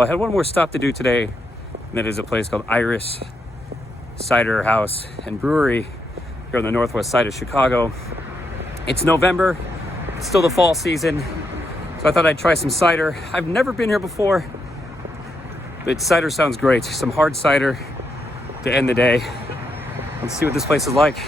Well, I had one more stop to do today, and that is a place called Eris Cider House and Brewery here on the northwest side of Chicago. It's November, it's still the fall season, so I thought I'd try some cider. I've never been here before, but cider sounds great. Some hard cider to end the day. Let's see what this place is like.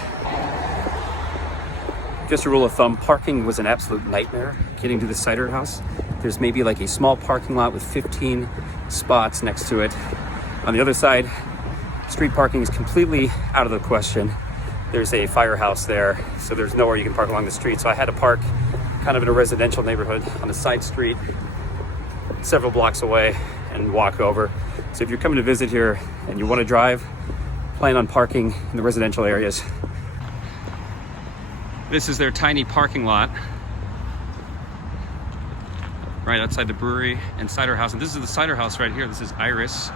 Just a rule of thumb, parking was an absolute nightmare getting to the cider house. There's maybe like a small parking lot with 15 spots next to it. On the other side, street parking is completely out of the question. There's a firehouse there, so there's nowhere you can park along the street. So I had to park kind of in a residential neighborhood on a side street several blocks away and walk over. So if you're coming to visit here and you want to drive, plan on parking in the residential areas. This is their tiny parking lot right outside the Brewery and Cider House. And this is the cider house right here. This is Eris.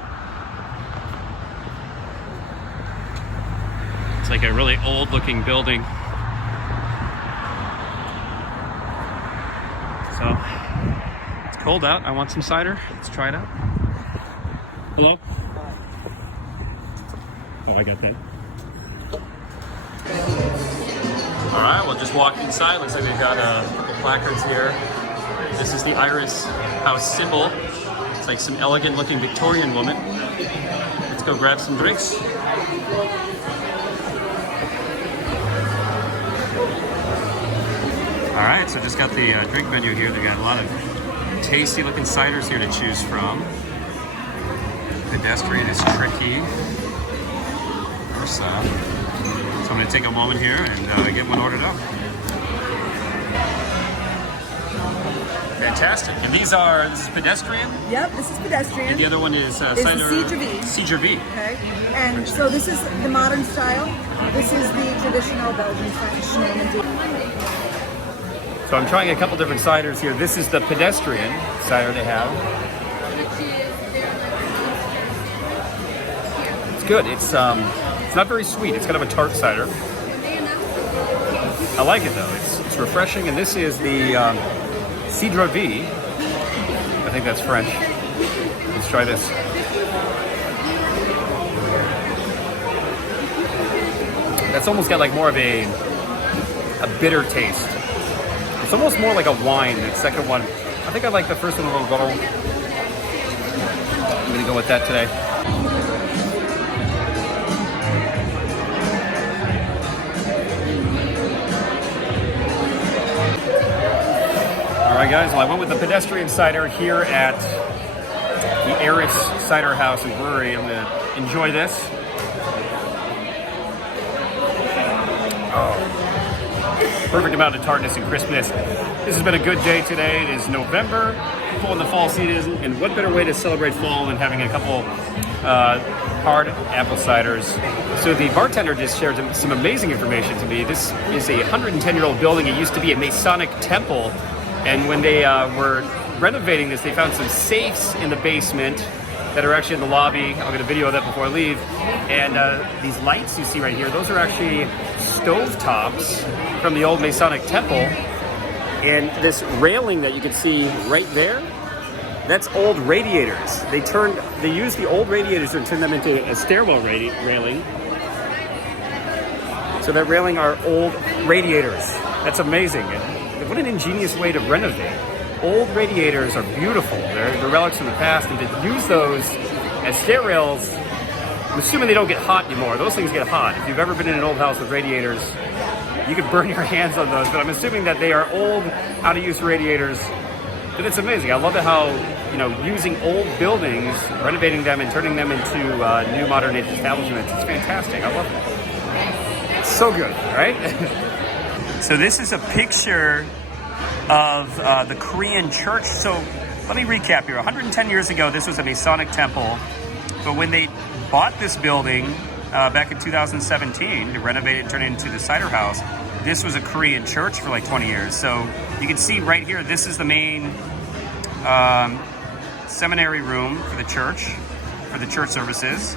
It's like a really old looking building. So it's cold out. I want some cider. Let's try it out. Hello? Oh, I got that. All right, we'll just walk inside. Looks like they've got a couple placards here. This is the Eris house symbol. It's like some elegant looking Victorian woman. Let's go grab some drinks. All right, so just got the drink menu here. They got a lot of tasty looking ciders here to choose from. Pedestrian is tricky. So I'm going to take a moment here and get one ordered up. Fantastic. And this is pedestrian? Yep, this is pedestrian. And the other one is cider. Cider V. Okay. And so this is the modern style. This is the traditional Belgian French Normandy. So I'm trying a couple different ciders here. This is the pedestrian cider they have. It's good. It's not very sweet. It's kind of a tart cider. I like it though. It's refreshing. And this is the Cidre V. I think that's French. Let's try this. That's almost got like more of a bitter taste. It's almost more like a wine, the second one. I think I like the first one a little better. I'm gonna go with that today. All right, guys, well, I went with the pedestrian cider here at the Eris Cider House and Brewery. I'm gonna enjoy this. Oh. Perfect amount of tartness and crispness. This has been a good day today. It is November, full in the fall season, and what better way to celebrate fall than having a couple hard apple ciders. So the bartender just shared some amazing information to me. This is a 110-year-old building. It used to be a Masonic Temple, and when they were renovating this, they found some safes in the basement that are actually in the lobby. I'll get a video of that before I leave. And these lights you see right here, those are actually stove tops from the old Masonic Temple. And this railing that you can see right there, that's old radiators. They used the old radiators and turned them into a stairwell railing. So that railing are old radiators. That's amazing. And what an ingenious way to renovate. Old radiators are beautiful. They're relics from the past, and to use those as stair rails, I'm assuming they don't get hot anymore. Those things get hot. If you've ever been in an old house with radiators, you could burn your hands on those, but I'm assuming that they are old, out-of-use radiators. But it's amazing. I love it how, using old buildings, renovating them and turning them into new modern age establishments. It's fantastic. I love it. It's so good, right? So this is a picture of the Korean church. So let me recap here. 110 years ago, this was a Masonic Temple. But when they bought this building back in 2017 to renovate it and turn it into the cider house, this was a Korean church for like 20 years. So you can see right here, this is the main seminary room for the church services.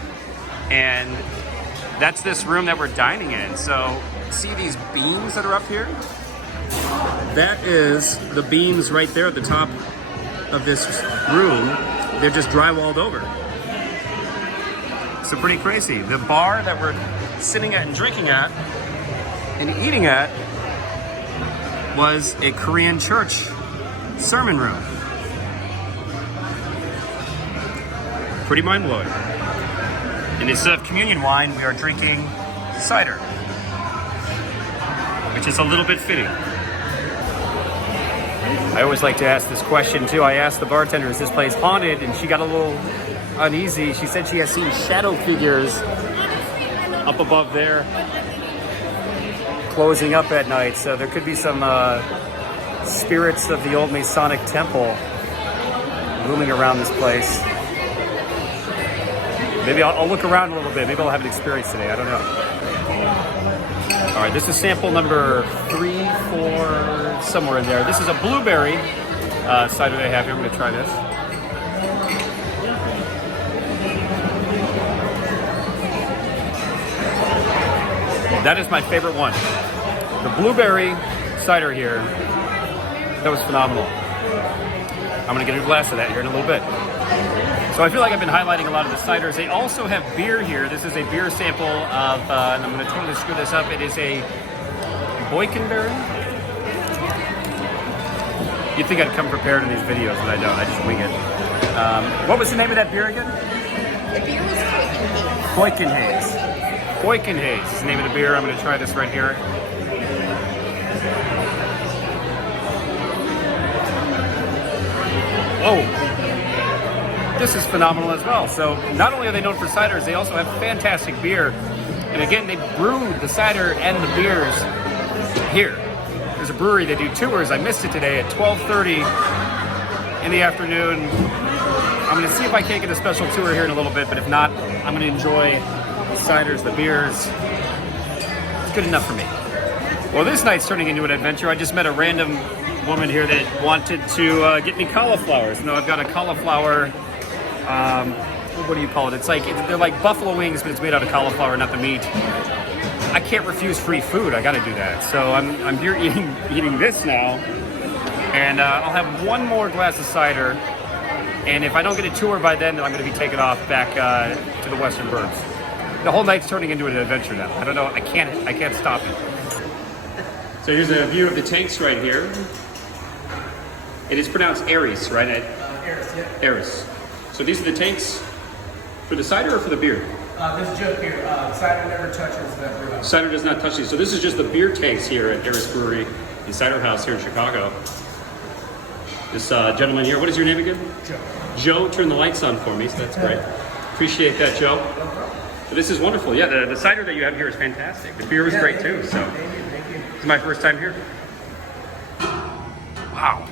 And that's this room that we're dining in. So see these beams that are up here? That is the beams right there at the top of this room. they're just drywalled over. So pretty crazy. The bar that we're sitting at and drinking at and eating at was a Korean church sermon room. Pretty mind-blowing. And instead of communion wine, we are drinking cider, which is a little bit fitting. I always like to ask this question too. I asked the bartender, is this place haunted? And she got a little uneasy. She said she has seen shadow figures up above there closing up at night. So there could be some spirits of the old Masonic Temple roaming around this place. Maybe I'll look around a little bit. Maybe I'll have an experience today. I don't know. All right, this is sample number 3, 4, somewhere in there. This is a blueberry cider they have here. I'm going to try this. That is my favorite one. The blueberry cider here. That was phenomenal. I'm going to get a glass of that here in a little bit. So I feel like I've been highlighting a lot of the ciders. They also have beer here. This is a beer sample of, and I'm going to totally screw this up. It is a boysenberry. You'd think I'd come prepared in these videos, but I don't. I just wing it. What was the name of that beer again? The beer was Boysenhaze. Boysenhaze is the name of the beer. I'm going to try this right here. Oh. This is phenomenal as well. So not only are they known for ciders, they also have fantastic beer. And again, they brew the cider and the beers here. There's a brewery, they do tours. I missed it today at 12:30 in the afternoon. I'm gonna see if I can't get a special tour here in a little bit, but if not, I'm gonna enjoy the ciders, the beers. It's good enough for me. Well, this night's turning into an adventure. I just met a random woman here that wanted to get me cauliflowers. You know, I've got a cauliflower, what do you call it? It's like, they're like buffalo wings, but it's made out of cauliflower, not the meat. I can't refuse free food. I got to do that. So I'm here eating this now, and I'll have one more glass of cider. And if I don't get a tour by then I'm going to be taken off back to the Western Burbs. The whole night's turning into an adventure now. I don't know. I can't stop it. So here's a view of the tanks right here. It is pronounced Eris, right? Eris, yeah. Eris. So these are the tanks for the cider or for the beer? This is just beer. Cider never touches that brew house. Cider does not touch these. So this is just the beer tanks here at Eris Brewery and Cider House here in Chicago. This gentleman here, what is your name again? Joe. Joe, turn the lights on for me, so that's great. Appreciate that, Joe. So this is wonderful. Yeah, the cider that you have here is fantastic. The beer was great too, so. Thank you. This is my first time here. Wow.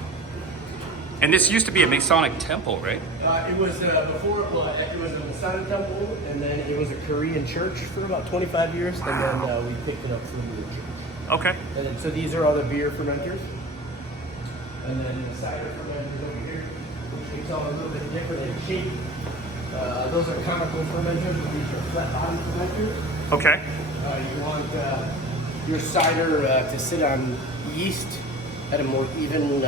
And this used to be a Masonic Temple, right? It was before, it was a Masonic Temple, and then it was a Korean church for about 25 years, and then we picked it up from the church. Okay. And then, so these are all the beer fermenters, and then the cider fermenters over here, which makes all a little bit different in shape. Those are conical fermenters, these are flat bottom fermenters. Okay. You want your cider to sit on yeast at a more even,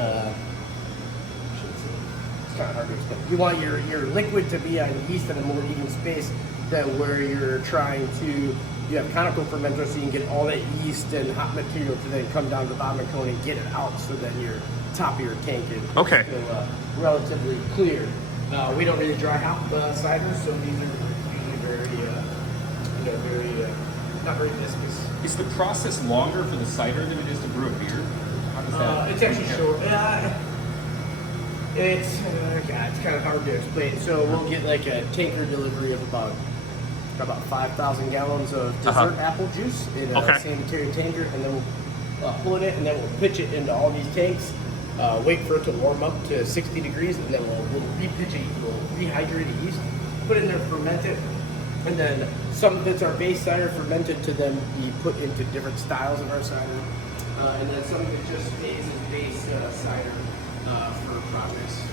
it's kind of hard to explain. You want your liquid to be on yeast at a more even space than where you're trying to, you have conical fermenters so you can get all that yeast and hot material to then come down to the bottom of the cone and get it out so then your top of your tank is still relatively clear. We don't really dry hop cider, so these are usually very, not very viscous. Is the process longer for the cider than it is to brew a beer? How does that It's actually short. It's kind of hard to explain. So we'll get like a tanker delivery of about 5,000 gallons of dessert apple juice in a sanitary tanker, and then we'll pull it in, and then we'll pitch it into all these tanks. Wait for it to warm up to 60 degrees, and then we'll repitch it. We'll rehydrate the yeast, put it in there, ferment it, and then some that's our base cider fermented to then be put into different styles of our cider, and then some that just stays as base cider for projects.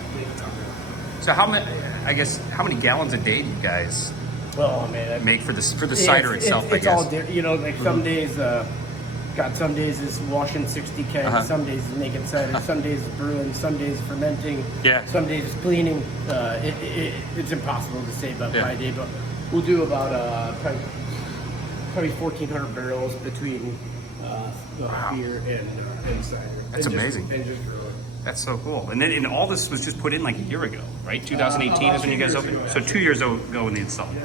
So how many gallons a day do you guys Well, man, make for the cider itself? It's all different. You know, like some days God, some days is washing 60 kegs, some days is making cider, some days is brewing, some days is fermenting, some days is cleaning. It's impossible to say about my day, but we'll do about probably 1,400 barrels between beer and cider. That's amazing. That's so cool. And all this was just put in like a year ago, right? 2018 is when you guys opened? So 2 years ago when they installed.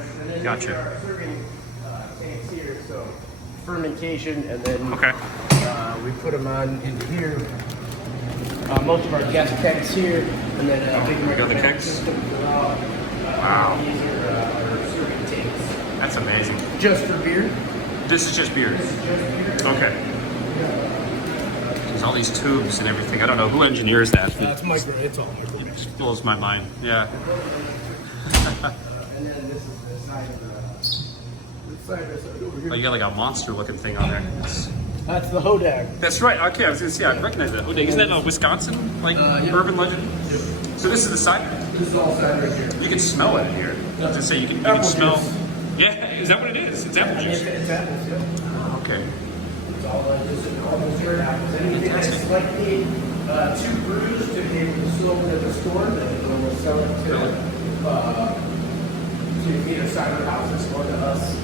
Gotcha. Tanks here, so fermentation, and then we put them on into here. Most of our guest kegs here, and then we got the kegs. Wow. These are serving tanks. That's amazing. Just for beer? This is just beer. Okay. There's all these tubes and everything. I don't know who engineers that. It's micro. It's all micro. It just blows my mind. Yeah. And then this is the side of the over here. Oh, you got like a monster-looking thing on there. That's the Hodag. That's right. Okay, I was gonna say I recognize that. Hodag. Isn't that a Wisconsin urban legend? Yep. So this is the cider. This is all cider right here. You can smell it in here. I was gonna say you can smell. Juice. Yeah, is that what it is? It's apple juice. It's apples. Yeah. Okay. It's all those are apples. Anything that's like too bruised to be able to sell it at the store, then we'll sell it to either cider houses or to us.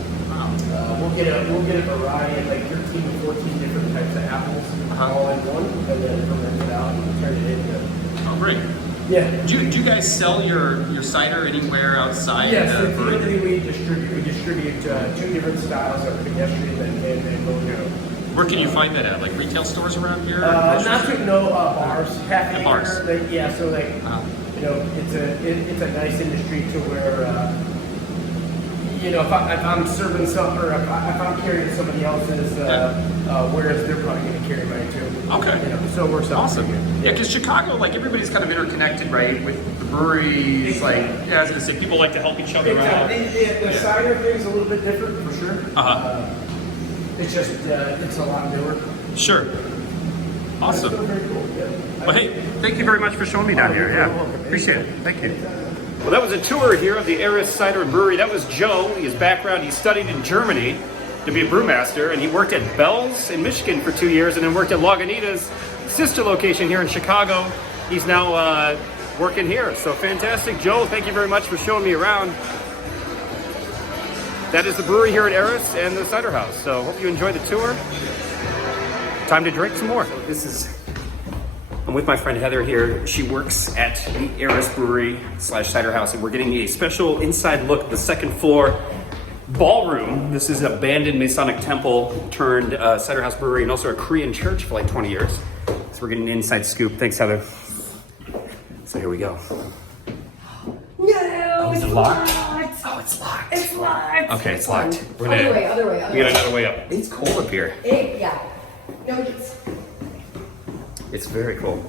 We'll get a variety of like 13 to 14 different types of apples all in one, and then ferment it out and turn it into. Oh, great. Yeah. Do you guys sell your cider anywhere outside? Yes, typically we distribute. We distribute 2 different styles of pedestrian and mojo. Where can you find that at? Like retail stores around here? Not to bars. Half acre. Bars. So it's a nice industry to where. If I'm serving some, or if I'm carrying somebody else's, whereas they're probably going to carry mine too. Okay. So it works out. Awesome. Yeah, because Chicago, like everybody's kind of interconnected, right? With the breweries, like I was going to say, people like to help each other out. The cider thing's a little bit different for sure. It's just it's a lot newer. Sure. Awesome. It's still very cool. Yeah. Well, hey, thank you very much for showing me down here. Yeah, appreciate it. Thank you. Well, that was a tour here of the Eris Cider and Brewery. That was Joe. His background, he studied in Germany to be a brewmaster, and he worked at Bell's in Michigan for 2 years, and then worked at Lagunitas, sister location here in Chicago. He's now working here. So fantastic. Joe, thank you very much for showing me around. That is the brewery here at Eris and the cider house. So hope you enjoyed the tour. Time to drink some more. I'm with my friend Heather here. She works at the Eris Brewery / cider house, and we're getting a special inside look at the second floor ballroom. This is an abandoned Masonic Temple turned cider house brewery, and also a Korean church for like 20 years. So we're getting an inside scoop. Thanks, Heather. So here we go. No, is it locked? Oh, it's locked. It's locked. Okay, it's locked. Other way. We got another way up. It's cold up here. Yeah. No, It's very cold.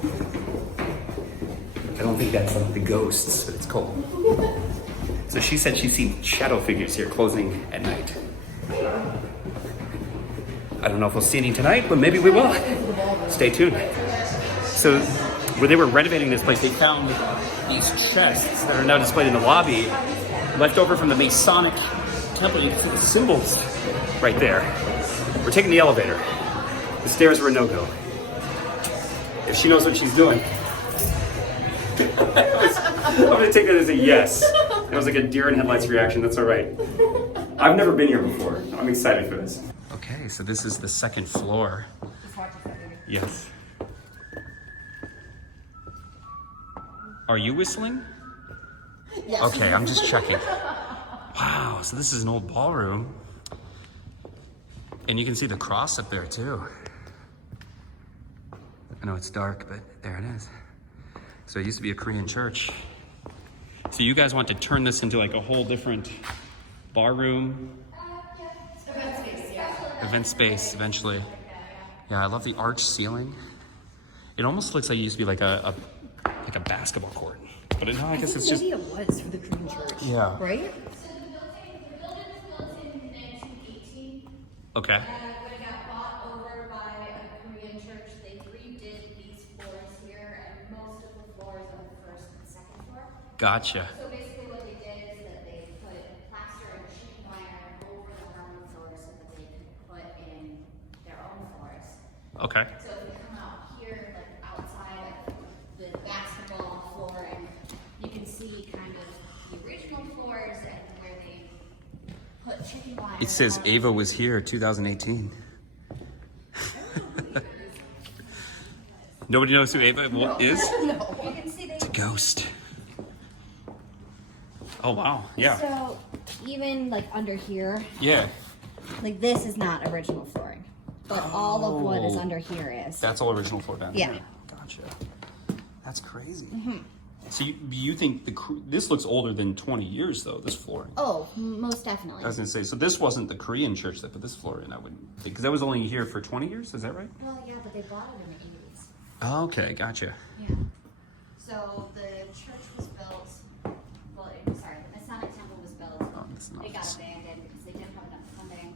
I don't think that's the ghosts, but it's cold. So she said she's seen shadow figures here closing at night. I don't know if we'll see any tonight, but maybe we will. Stay tuned. So when they were renovating this place, they found these chests that are now displayed in the lobby, left over from the Masonic Temple. You can see the symbols right there. We're taking the elevator. The stairs were a no-go. If she knows what she's doing. I'm gonna take that as a yes. It was like a deer in headlights reaction, that's all right. I've never been here before. I'm excited for this. Okay, so this is the second floor. Yes. Are you whistling? Yes. Okay, I'm just checking. Wow, so this is an old ballroom. And you can see the cross up there too. I know it's dark, but there it is. So it used to be a Korean church. So you guys want to turn this into like a whole different bar room? Event space, yeah. Event space, eventually. Yeah, I love the arch ceiling. It almost looks like it used to be like a basketball court. But no, I guess it's just... Maybe it was for the Korean church. Yeah. Right? So the building was built in 1918. Okay. When it got bought over by a Korean church, they redid these floors here, and most of the floors on the first and second floor. Gotcha. So basically what they did is that they put plaster and sheet iron over the harmon floor so that they could put in their own floor. Okay. So if you come out here, like outside of the basketball floor, and you can see kind of the original floors and where they put chicken wire. It says Ava was here 2018. Nobody knows who Ava is? You can see they. It's a ghost. Oh wow, yeah. So even like under here, Yeah. like this is not original flooring, but all of what is under here is. That's all original floor down Yeah. here. Gotcha. That's crazy. So you think this looks older than 20 years though, this flooring? Oh, most definitely. I was gonna say, so this wasn't the Korean church that put this floor in, I wouldn't think, because that was only here for 20 years, is that right? Well, yeah, but they bought it in the 80s. Oh, okay, gotcha. Yeah. So the church was built. Well, sorry, the Masonic Temple was built. That's not It got this. abandoned because they didn't have enough funding.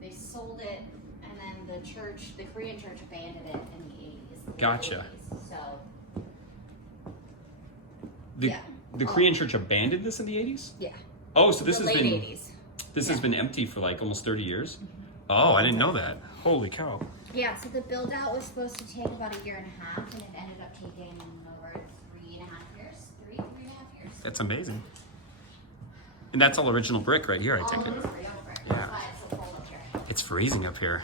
They sold it, and then the church, the Korean church, abandoned it in the 80s. Gotcha. So The, yeah. the Korean church abandoned this in the 80s? yeah, Oh, so this the has late been 80s. this has been empty for like almost 30 years? Oh, I didn't know that. Holy cow. Yeah, so the build out was supposed to take about a year and a half, and it ended up taking over 3.5 years. 3.5 years. That's amazing. And that's all original brick right here, I All take it. of it is real brick. Yeah. That's why it's so cold up here. It's freezing up here.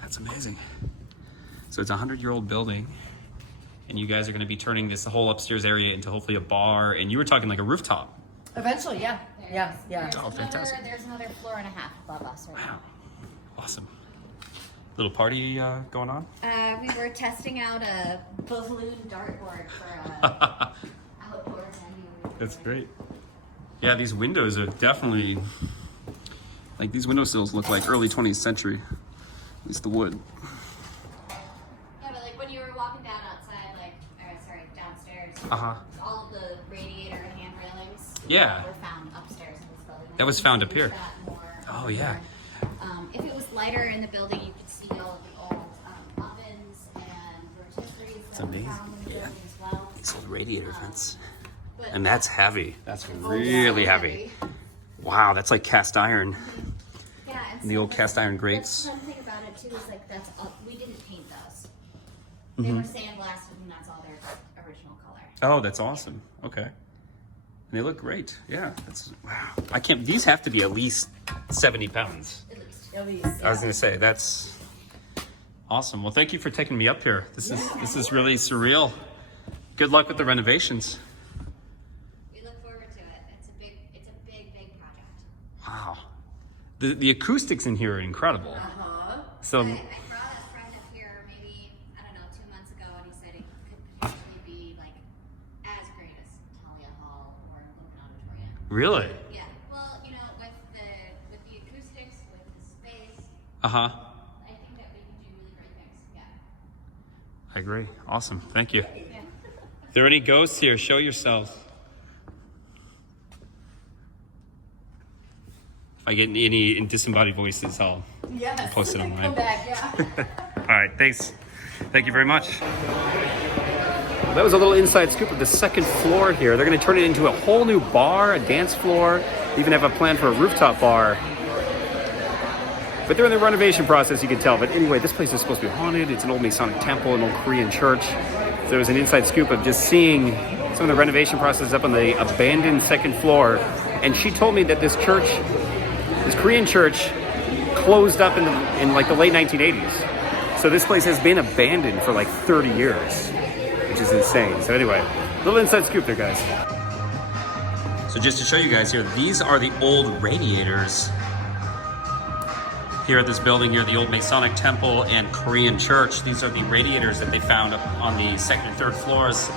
That's amazing. So it's a 100-year-old building, and you guys are going to be turning this whole upstairs area into hopefully a bar, and you were talking like a rooftop. Eventually, yeah. Yeah. There's Oh, fantastic. There's another floor and a half above us right Wow. Awesome. Little party going on? now. We were testing out a balloon dartboard for a outdoor venue. That's great. Yeah, these windows are definitely, like these windowsills look like early 20th century, at least the wood. Yeah, but like when you were walking down outside, downstairs, Uh-huh. all of the radiator hand railings Yeah. were found upstairs in this building. That was found up here. That more Oh, over yeah. there. If it was lighter in the building, you could see all of the old ovens and rotisseries that were amazing. found in the building as well. It's old radiator vents. But And that's heavy. That's it's really so heavy. Wow, that's like cast iron. Yeah, and And the old cast iron grates. That's one thing about it too is like that's all, we didn't paint those. They were sandblasted, and that's all their original color. Oh, that's awesome. Okay. And they look great. Yeah, that's, wow. I can't, these have to be at least 70 pounds. At least. I was gonna say, that's awesome. Well, thank you for taking me up here. This is really surreal. Good luck with the renovations. We look forward to it. It's a big project. Wow. The acoustics in here are incredible. So I brought a friend up here maybe, I don't know, 2 months ago, and he said it could potentially be like as great as Talia Hall or Lincoln Auditorium. really? Yeah. Well, you know, with the acoustics, with the space, Uh-huh. I think that we can do really great things. Yeah. I agree. Awesome. Thank you. If there are any ghosts here, show yourselves. If I get any disembodied voices, I'll Yes. post it online. Come back, yeah. All right, thanks. Thank you very much. That was a little inside scoop of the second floor here. They're going to turn it into a whole new bar, a dance floor. They even have a plan for a rooftop bar. But they're in the renovation process, you can tell. But anyway, this place is supposed to be haunted. It's an old Masonic Temple, an old Korean church. So there was an inside scoop of just seeing some of the renovation process up on the abandoned second floor. And she told me that this church, this Korean church, closed up in like the late 1980s. So this place has been abandoned for like 30 years, which is insane. So anyway, little inside scoop there, guys. So just to show you guys here, these are the old radiators here at this building here, the old Masonic Temple and Korean church. These are the radiators that they found up on the second and third floors,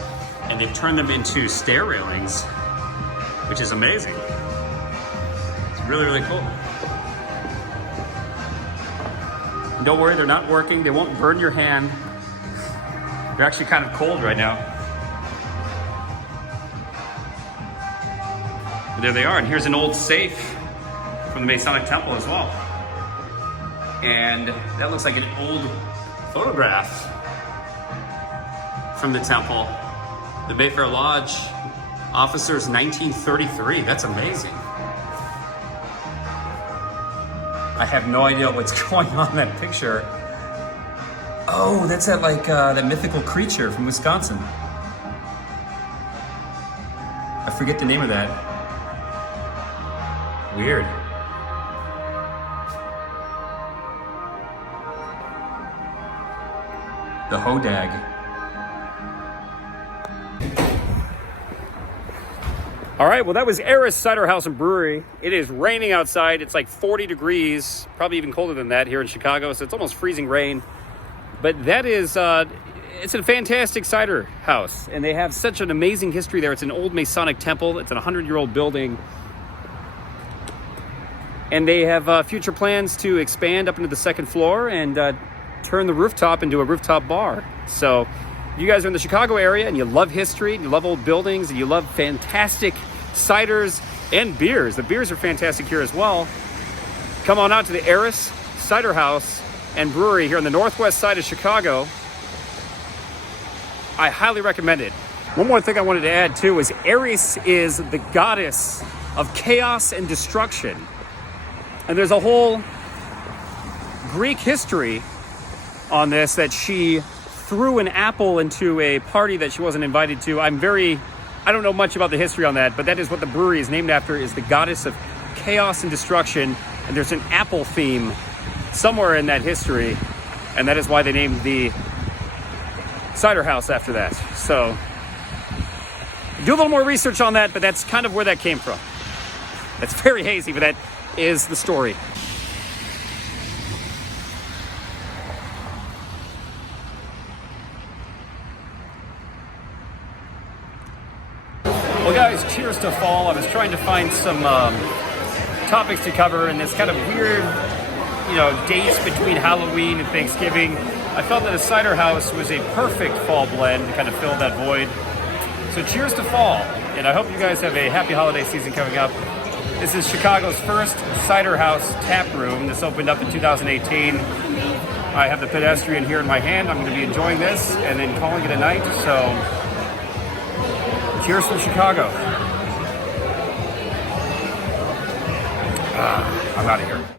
and they've turned them into stair railings, which is amazing. It's really, really cool. And don't worry, they're not working. They won't burn your hand. They're actually kind of cold right now. But there they are, and here's an old safe from the Masonic Temple as well. And that looks like an old photograph from the temple. The Mayfair Lodge officers 1933. That's amazing. I have no idea what's going on in that picture. Oh, that's that like that mythical creature from Wisconsin. I forget the name of that. Weird. The Hodag. All right, well, that was Eris Cider House and Brewery. It is raining outside. It's like 40 degrees, probably even colder than that here in Chicago, so it's almost freezing rain. But that is, it's a fantastic cider house, and they have such an amazing history there. It's an old Masonic Temple. It's an 100-year-old building. And they have future plans to expand up into the second floor and turn the rooftop into a rooftop bar. So if you guys are in the Chicago area and you love history, and you love old buildings, and you love fantastic ciders and beers. The beers are fantastic here as well. Come on out to the Eris Cider House and Brewery here on the northwest side of Chicago. I highly recommend it. One more thing I wanted to add too is Eris is the goddess of chaos and destruction. And there's a whole Greek history on this, that she threw an apple into a party that she wasn't invited to. I don't know much about the history on that, but that is what the brewery is named after, is the goddess of chaos and destruction. And there's an apple theme somewhere in that history, and that is why they named the cider house after that. So do a little more research on that, but that's kind of where that came from. That's very hazy, but that is the story. Well, guys, cheers to fall. I was trying to find some topics to cover in this kind of weird, dates between Halloween and Thanksgiving. I felt that a cider house was a perfect fall blend to kind of fill that void. So cheers to fall, and I hope you guys have a happy holiday season coming up. This is Chicago's first cider house tap room. This opened up in 2018. I have the pedestrian here in my hand. I'm going to be enjoying this and then calling it a night. So cheers from Chicago. I'm out of here.